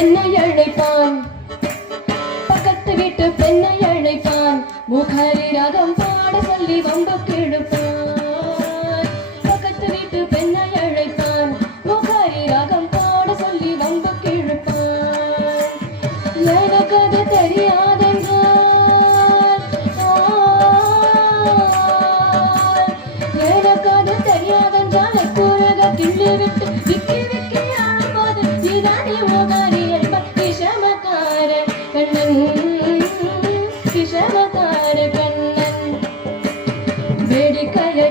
பெண்ணை அழைப்பான், பக்கத்து வீட்டு பெண்ணை அழைப்பான், முகரி ராகம் பாட சொல்லி வம்புக்கு இழுப்பான். பக்கத்து வீட்டு பெண்ணை அழைப்பான், முகரி ராகம் பாட சொல்லி வம்புக்கு இழுப்பான். எனக்கு அது தெரியாதென்றால், எனக்கு அது தெரியாதென்றால் கூறக கிள்ளி விட்டு விக்கி விக்கி ஆடும்போது இதானே முகரி என்ப விஷமக்கார கண்ணன், விஷமக்கார கண்ணன். வேடிக்கையை